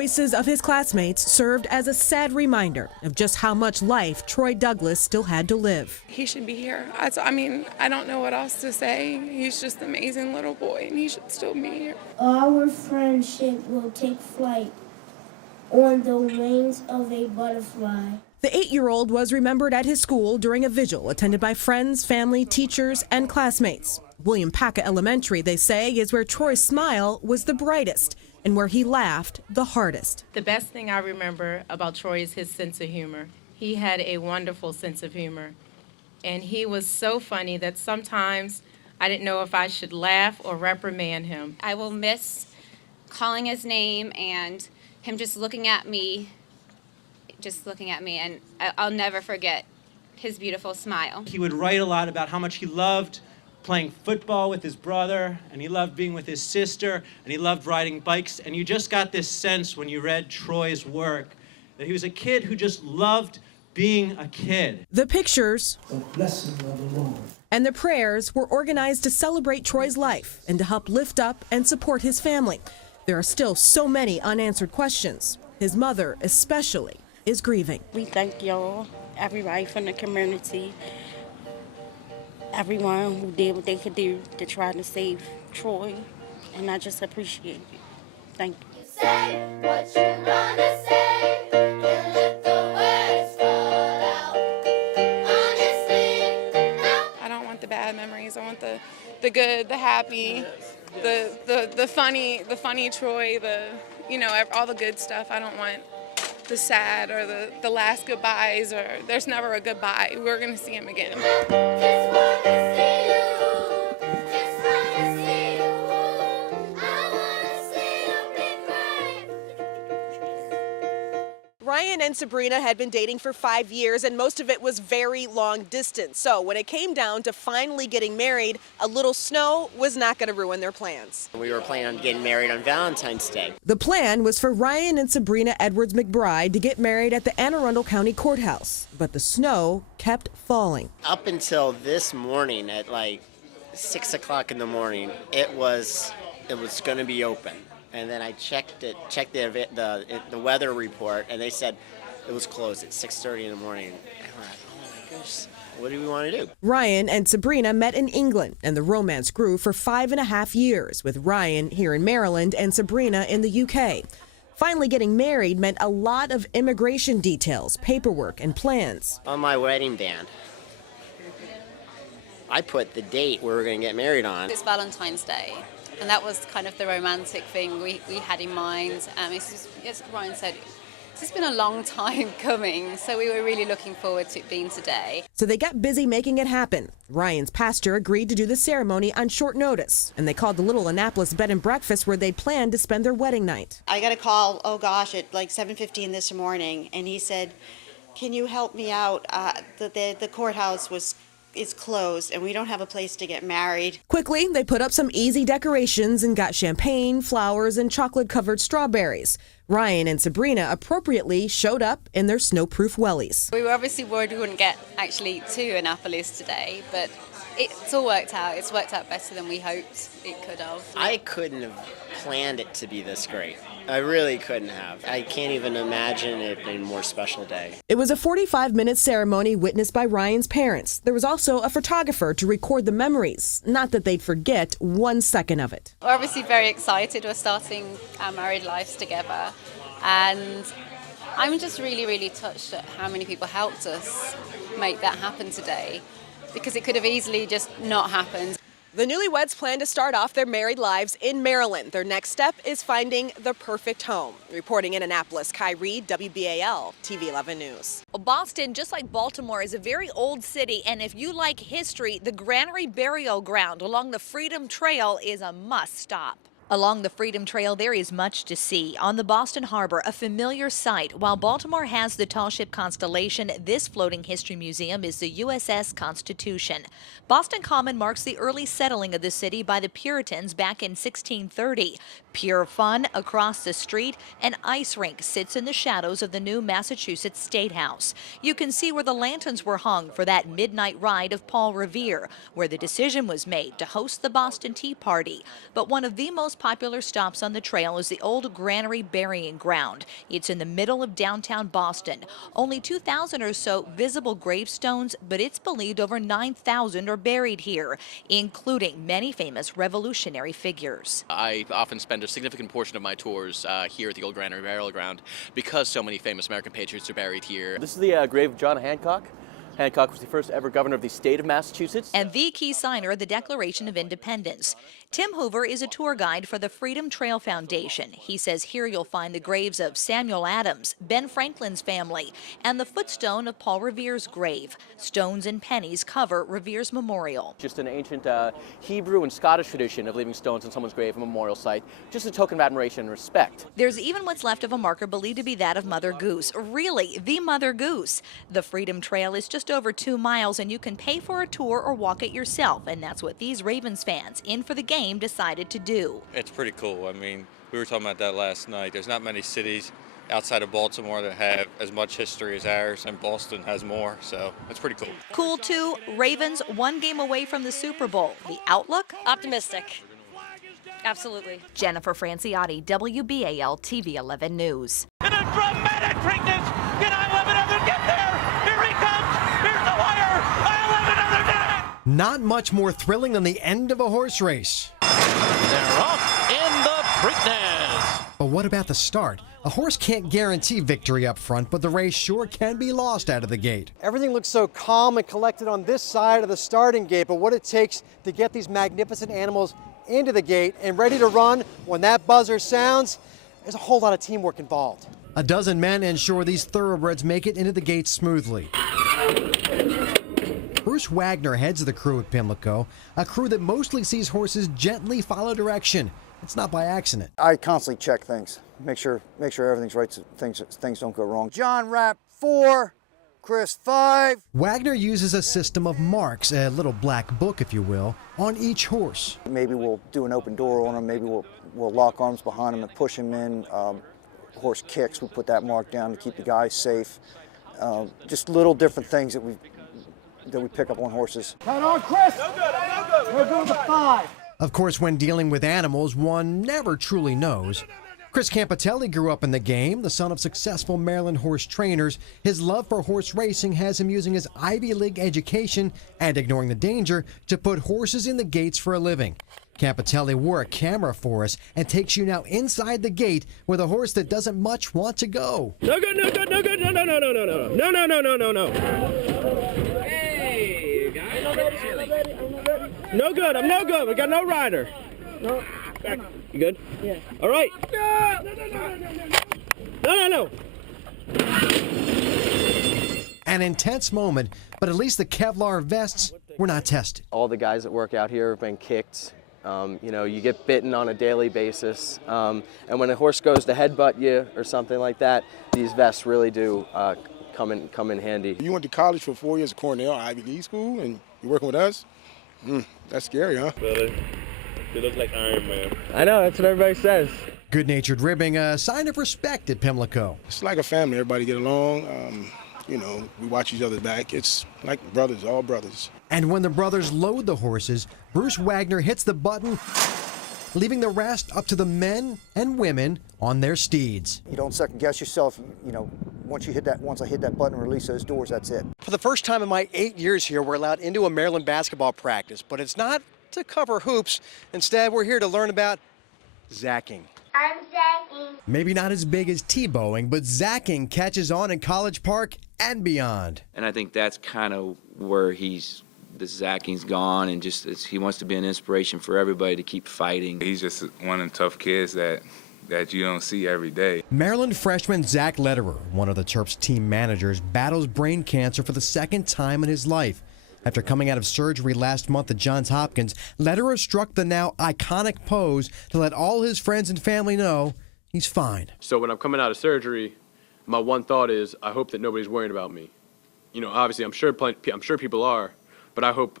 voices of his classmates served as a sad reminder of just how much life Troy Douglas still had to live. He should be here. I mean, I don't know what else to say. He's just an amazing little boy, and he should still be here. Our friendship will take flight on the wings of a butterfly. The 8-year-old was remembered at his school during a vigil attended by friends, family, teachers, and classmates. William Paca Elementary, they say, is where Troy's smile was the brightest and where he laughed the hardest. The best thing I remember about Troy is his sense of humor. He had a wonderful sense of humor, and he was so funny that sometimes I didn't know if I should laugh or reprimand him. I will miss calling his name and him just looking at me, and I'll never forget his beautiful smile. He would write a lot about how much he loved playing football with his brother, and he loved being with his sister, and he loved riding bikes, and you just got this sense when you read Troy's work that he was a kid who just loved being a kid. The pictures The blessing of the Lord and the prayers were organized to celebrate Troy's life and to help lift up and support his family. There are still so many unanswered questions. His mother, especially, is grieving. We thank y'all, everybody from the community, everyone who did what they could do to try to save Troy, and I just appreciate it. Thank you. Say what you wanna say, and let the words fall out. Honestly, no. I don't want the bad memories. I want the good, the happy, the funny Troy, all the good stuff. I don't want the sad or the last goodbyes, or there's never a goodbye. We're going to see him again. Just wanna see you. Just wanna see you. I wanna see you be great. Ryan and Sabrina had been dating for 5 years, and most of it was very long distance. So when it came down to finally getting married, a little snow was not going to ruin their plans. We were planning on getting married on Valentine's Day. The plan was for Ryan and Sabrina Edwards McBride to get married at the Anne Arundel County Courthouse, but the snow kept falling. Up until this morning at like 6 o'clock in the morning, it was going to be open. And then I checked the weather report, and they said it was closed at 6:30 in the morning. And we're like, oh my gosh, what do we want to do? Ryan and Sabrina met in England, and the romance grew for 5.5 years, with Ryan here in Maryland and Sabrina in the UK. Finally getting married meant a lot of immigration details, paperwork, and plans. On my wedding band, I put the date we were going to get married on. It's Valentine's Day, and that was kind of the romantic thing we had in mind. As Ryan said, it's been a long time coming, so we were really looking forward to it being today. So they got busy making it happen. Ryan's pastor agreed to do the ceremony on short notice, and they called the little Annapolis bed and breakfast where they planned to spend their wedding night. I got a call, at like 7:15 this morning, and he said, can you help me out? The courthouse is closed, and we don't have a place to get married. Quickly, they put up some easy decorations and got champagne, flowers, and chocolate-covered strawberries. Ryan and Sabrina appropriately showed up in their snowproof wellies. We were obviously worried we wouldn't get actually to Annapolis today, but it's all worked out. It's worked out better than we hoped it could have. I couldn't have planned it to be this great. I really couldn't have. I can't even imagine it being a more special day. It was a 45-minute ceremony witnessed by Ryan's parents. There was also a photographer to record the memories, not that they'd forget 1 second of it. We're obviously very excited. We're starting our married lives together, and I'm just really, really touched at how many people helped us make that happen today, because it could have easily just not happened. The newlyweds plan to start off their married lives in Maryland. Their next step is finding the perfect home. Reporting in Annapolis, Kai Reed, WBAL, TV 11 News. Well, Boston, just like Baltimore, is a very old city, and if you like history, the Granary Burial Ground along the Freedom Trail is a must-stop. Along the Freedom Trail, there is much to see. On the Boston Harbor, a familiar sight. While Baltimore has the tall ship Constellation, this floating history museum is the USS Constitution. Boston Common marks the early settling of the city by the Puritans back in 1630. Pure fun across the street, an ice rink sits in the shadows of the new Massachusetts State House. You can see where the lanterns were hung for that midnight ride of Paul Revere, where the decision was made to host the Boston Tea Party. But one of the most popular stops on the trail is the old Granary Burying Ground. It's in the middle of downtown Boston. Only 2,000 or so visible gravestones, but it's believed over 9,000 are buried here, including many famous revolutionary figures. I often spend a significant portion of my tours here at the old Granary Burial Ground because so many famous American patriots are buried here. This is the grave of John Hancock. Hancock was the first ever governor of the state of Massachusetts. And the key signer of the Declaration of Independence. Tim Hoover is a tour guide for the Freedom Trail Foundation. He says here you'll find the graves of Samuel Adams, Ben Franklin's family, and the footstone of Paul Revere's grave. Stones and pennies cover Revere's memorial. Just an ancient Hebrew and Scottish tradition of leaving stones on someone's grave, a memorial site, just a token of admiration and respect. There's even what's left of a marker believed to be that of Mother Goose. Really, the Mother Goose. The Freedom Trail is just over 2 miles, and you can pay for a tour or walk it yourself, and that's what these Ravens fans in for the game decided to do. It's pretty cool. I mean, we were talking about that last night. There's not many cities outside of Baltimore that have as much history as ours, and Boston has more, so it's pretty cool. Cool too, Ravens 1 game away from the Super Bowl. The outlook? Optimistic. Absolutely. Jennifer Franciotti, WBAL TV 11 News. And a dramatic preakness. Can I let another get there? Here he comes. Here's the wire. I'll let another get it. Not much more thrilling than the end of a horse race. They're off in the Preakness. But what about the start? A horse can't guarantee victory up front, but the race sure can be lost out of the gate. Everything looks so calm and collected on this side of the starting gate, but what it takes to get these magnificent animals into the gate and ready to run when that buzzer sounds, there's a whole lot of teamwork involved. A dozen men ensure these thoroughbreds make it into the gate smoothly. Bruce Wagner heads the crew at Pimlico, a crew that mostly sees horses gently follow direction. It's not by accident. I constantly check things, make sure everything's right so things don't go wrong. John Rapp 4, Chris 5. Wagner uses a system of marks, a little black book, if you will, on each horse. Maybe we'll do an open door on him, maybe we'll lock arms behind him and push him in. Horse kicks, we put that mark down to keep the guy safe. Just little different things that we pick up on horses. Count on, Chris! No good, I'm no good. We're going to 5. Of course, when dealing with animals, one never truly knows. Chris Campitelli grew up in the game, the son of successful Maryland horse trainers. His love for horse racing has him using his Ivy League education and ignoring the danger to put horses in the gates for a living. Campitelli wore a camera for us and takes you now inside the gate with a horse that doesn't much want to go. No good, no good, no good, no, no, no, no, no, no, no, no, no, no, no, no. Hey, guys. No good, I'm no good. We got no rider. No. You good? Yeah. All right. No. An intense moment, but at least the Kevlar vests were not tested. All the guys that work out here have been kicked. You get bitten on a daily basis. And when a horse goes to headbutt you or something like that, these vests really do come in handy. You went to college for 4 years at Cornell Ivy League school, and you're working with us? That's scary, huh? Really? You look like Iron Man. I know, that's what everybody says. Good-natured ribbing, a sign of respect at Pimlico. It's like a family. Everybody get along. We watch each other back. It's like brothers, all brothers. And when the brothers load the horses, Bruce Wagner hits the button, leaving the rest up to the men and women on their steeds. You don't second guess yourself. Once I hit that button and release those doors, that's it. For the first time in my 8 years here, we're allowed into a Maryland basketball practice, but it's not to cover hoops. Instead, we're here to learn about zacking. I'm zacking. Maybe not as big as T-bowing, but zacking catches on in College Park and beyond. And I think that's kind of where the zacking's gone, and he wants to be an inspiration for everybody to keep fighting. He's just one of the tough kids that you don't see every day. Maryland freshman Zach Lederer, one of the Terps team managers, battles brain cancer for the second time in his life. After coming out of surgery last month at Johns Hopkins, Lederer struck the now iconic pose to let all his friends and family know he's fine. So when I'm coming out of surgery, my one thought is, I hope that nobody's worried about me. Obviously, I'm sure people are, but I hope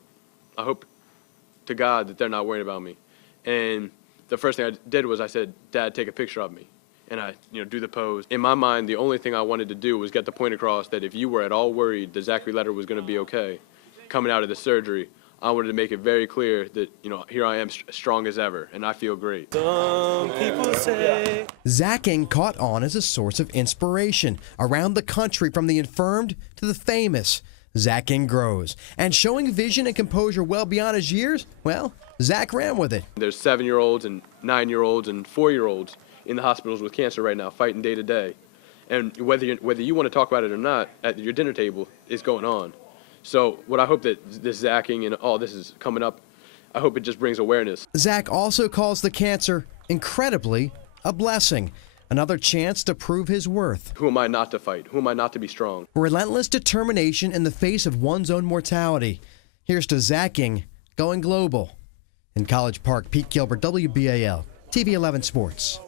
to God that they're not worried about me. And the first thing I did was I said, Dad, take a picture of me. And I, do the pose. In my mind, the only thing I wanted to do was get the point across that if you were at all worried that Zachary Lederer was going to be okay coming out of the surgery, I wanted to make it very clear that, here I am strong as ever, and I feel great. Some people say. Zacking caught on as a source of inspiration around the country, from the infirmed to the famous. Zacking grows, and showing vision and composure well beyond his years, well, Zach ran with it. There's 7-year-olds and 9-year-olds and 4-year-olds in the hospitals with cancer right now, fighting day to day. And whether you want to talk about it or not, at your dinner table, it's going on. So what I hope that this Zacking and all this is coming up, I hope it just brings awareness. Zach also calls the cancer, incredibly, a blessing. Another chance to prove his worth. Who am I not to fight? Who am I not to be strong? Relentless determination in the face of one's own mortality. Here's to Zacking, going global. In College Park, Pete Gilbert, WBAL, TV 11 Sports.